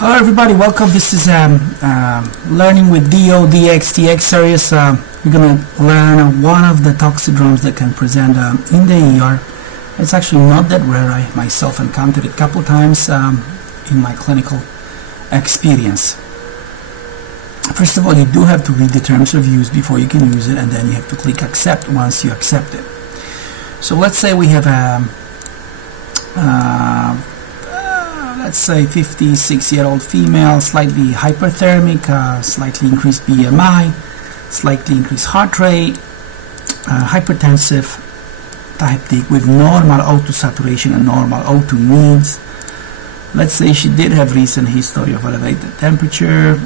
Hello everybody, welcome. This is Learning with DoDxTx series. We're going to learn one of the toxidromes that can present in the ER. It's actually not that rare. I myself encountered it a couple times in my clinical experience. First of all, you do have to read the terms of use before you can use it, and then you have to click accept once you accept it. So let's say we have let's say 56-year-old female, slightly hyperthermic, slightly increased BMI, slightly increased heart rate, hypertensive, type D, with normal O2 saturation and normal O2 needs. Let's say she did have recent history of elevated temperature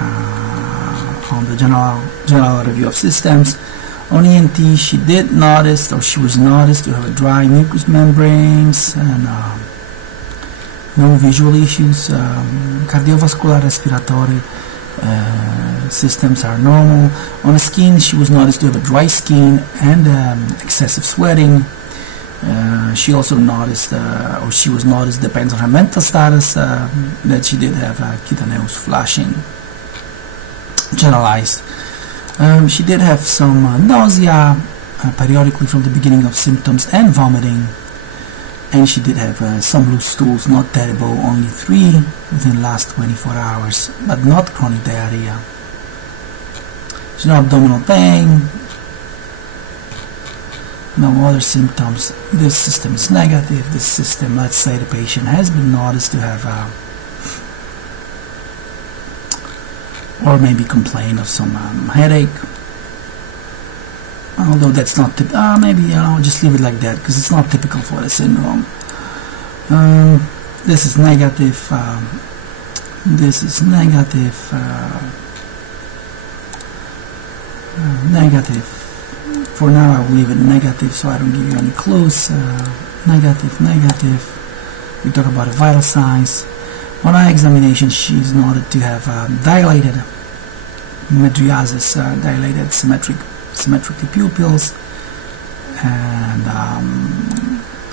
on the general review of systems. On ENT, she did notice, or she was noticed to have a dry mucous membranes and no visual issues. Cardiovascular respiratory systems are normal. On the skin, she was noticed to have a dry skin and excessive sweating. She also noticed, or she was noticed, depends on her mental status, that she did have cutaneous flushing, generalized. She did have some nausea periodically from the beginning of symptoms and vomiting. And she did have some loose stools, not terrible, only 3 within the last 24 hours, but not chronic diarrhea. There's no abdominal pain, no other symptoms. This system is negative. This system, let's say the patient has been noticed to have, or maybe complain of some headache. Although that's not maybe just leave it like that because it's not typical for the syndrome. This is negative. This is negative. Negative. For now, I will leave it negative, so I don't give you any clues. Negative, negative. We talk about the vital signs. On eye examination, she is noted to have dilated mydriasis, dilated symmetrically pupils, and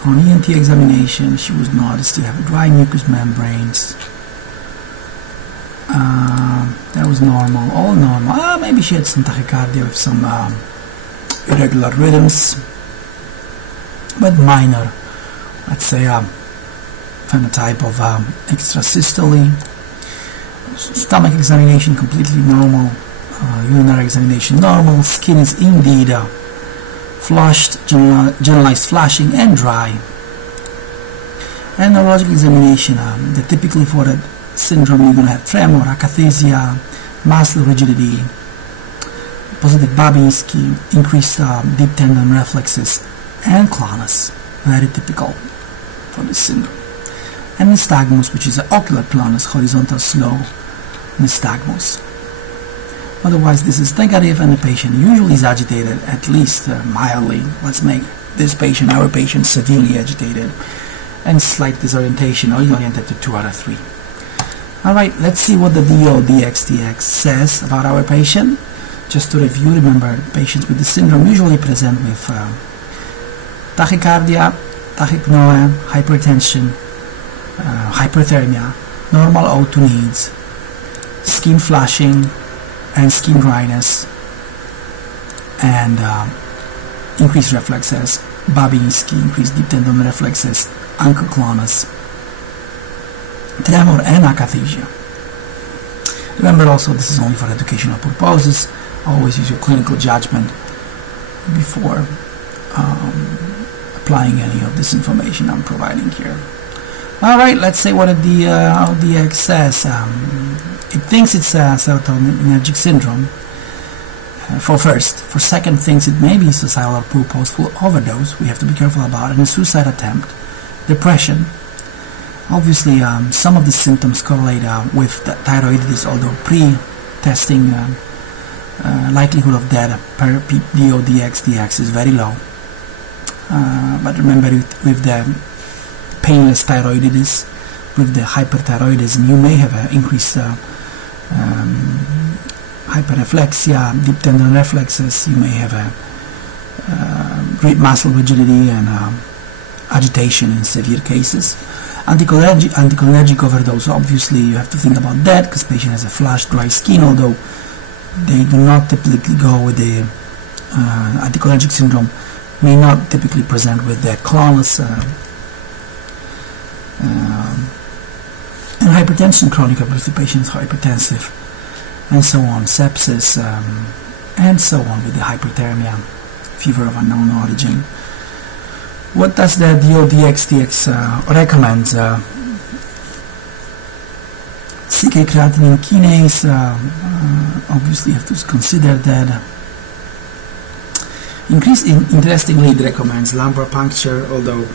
on ENT examination she was noticed to have dry mucous membranes. That was normal, all normal. Maybe she had some tachycardia with some irregular rhythms, but minor. Let's say phenotype of extrasystole. Stomach examination completely normal. Urinary examination normal. Skin is indeed flushed, generalized flushing and dry. And neurological examination, typically for that syndrome you're going to have tremor, akathisia, muscle rigidity, positive Babinski, increased deep tendon reflexes, and clonus, very typical for this syndrome. And nystagmus, which is an ocular clonus, horizontal slow nystagmus. Otherwise, this is negative, and the patient usually is agitated, at least mildly. Let's make this patient, our patient, severely agitated, and slight disorientation, oriented to 2 out of 3. Alright, let's see what the DoDxTx says about our patient. Just to review, remember, patients with the syndrome usually present with tachycardia, tachypnoea, hypertension, hyperthermia, normal O2 needs, skin flushing, and skin dryness, and increased reflexes, Babinski, increased deep tendon reflexes, ankle clonus, tremor, and akathisia. Remember also, this is only for educational purposes. Always use your clinical judgment before applying any of this information I'm providing here. Alright, let's say what the DoDx says. It thinks it's a serotoninergic syndrome. For first. For second, thinks it may be suicidal or purposeful overdose. We have to be careful about it. And a suicide attempt. Depression. Obviously, some of the symptoms correlate with the thyroiditis, although pre-testing likelihood of death per DoDxTx is very low. But remember, with the painless thyroiditis, with the hyperthyroidism, you may have an increased hyperreflexia, deep tendon reflexes. You may have a great muscle rigidity and agitation in severe cases. Anticholinergic overdose, obviously you have to think about that because patient has a flushed, dry skin, although they do not typically go with the anticholinergic syndrome, may not typically present with the clonus and hypertension, chronic obviously patients hypertensive, and so on, sepsis, and so on with the hyperthermia, fever of unknown origin. What does the DoDxTx recommend? CK creatinine kinase, obviously you have to consider that. Interestingly, it recommends lumbar puncture, although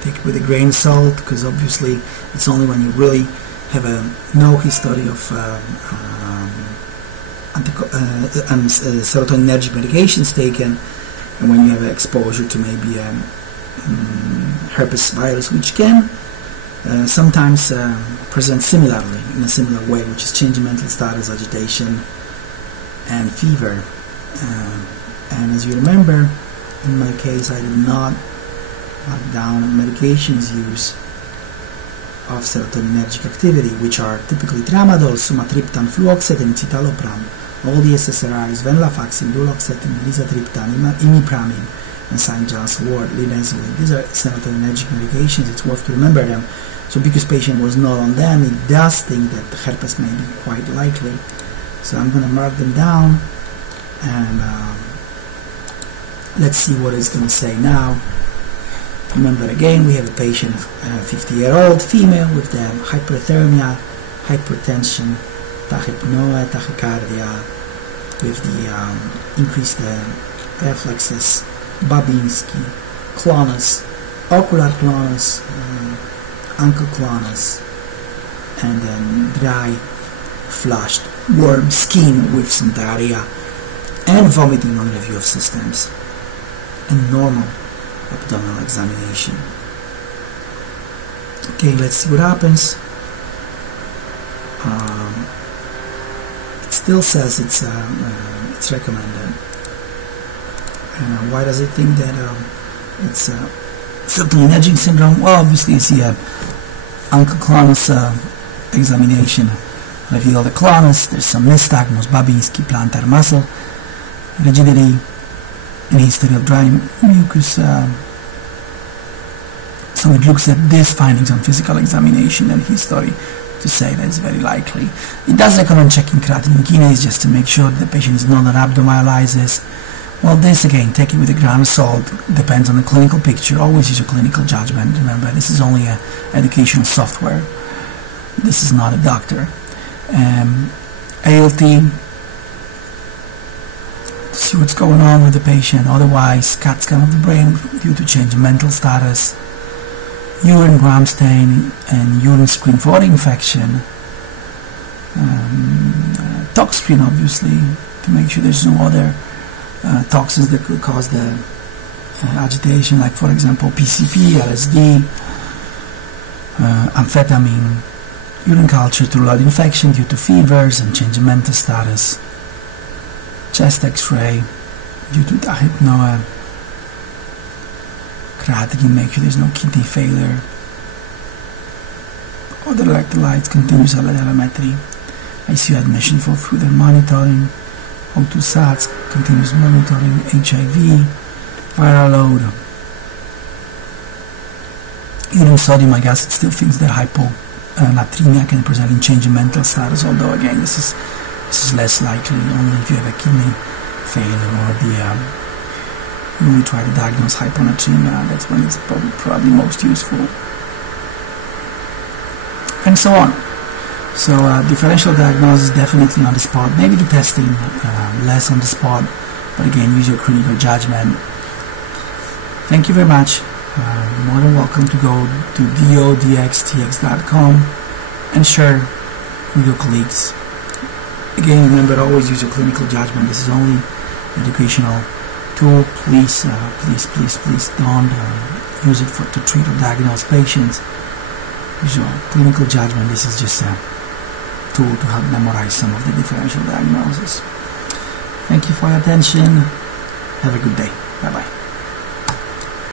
take it with a grain of salt, because obviously it's only when you really have no history of serotoninergic medications taken, and when you have exposure to maybe herpes virus, which can sometimes present similarly, in a similar way, which is change in mental status, agitation, and fever. And as you remember, in my case, I did not mark down medications use of serotoninergic activity, which are typically tramadol, sumatriptan, fluoxetine, citalopram, all the SSRIs, venlafaxine, duloxetine, rizatriptan, imipramine, and St. John's wort, linezolid. These are serotoninergic medications. It's worth to remember them. So because patient was not on them, it does think that herpes may be quite likely. So I'm going to mark them down, and let's see what it's going to say now. Remember again, we have a patient, 50-year-old female with the hyperthermia, hypertension, tachypnoea, tachycardia, with the increased reflexes, Babinski, clonus, ocular clonus, ankle clonus, and then dry, flushed, warm skin with some diarrhea, and vomiting on review of systems, and normal abdominal examination. Okay, let's see what happens. It still says it's recommended. And why does it think that it's serotoninergic syndrome? Well, obviously you see ankle clonus examination reveal the clonus. There's some nystagmus, Babinski, plantar muscle rigidity, and history of dry mucus. So it looks at these findings on physical examination and history to say that it's very likely. It does recommend checking creatinine kinase just to make sure that the patient is not on rhabdomyolysis. Well, this again, take it with a grain of salt, depends on the clinical picture. Always use your clinical judgment. Remember, this is only an educational software. This is not a doctor. ALT, to see what's going on with the patient. Otherwise, CAT scan of the brain due to change in mental status. Urine gram stain and urine screen for infection. Tox screen, obviously, to make sure there's no other toxins that could cause the agitation, like for example PCP, LSD, amphetamine. Urine culture to rule out infection due to fevers and change in mental status. Chest X-ray due to tachypnoea. Creatinine, make sure there's no kidney failure. Other electrolytes, continuous telemetry. ICU admission for further monitoring. O2 SATs, continuous monitoring. HIV, viral load. Urine sodium, I guess it still thinks that hyponatremia can present in change in mental status, although again this is less likely only if you have a kidney failure or when you try to diagnose hyponatremia. That's when it's probably most useful, and so on. So differential diagnosis definitely on the spot, maybe the testing less on the spot, but again use your clinical judgment. Thank you very much. You're more than welcome to go to DoDxTx.com and share with your colleagues. Again, remember, always use your clinical judgment. This is only educational tool. Please don't use it to treat or diagnose patients. Use your clinical judgment. This is just a tool to help memorize some of the differential diagnosis. Thank you for your attention. Have a good day. Bye-bye.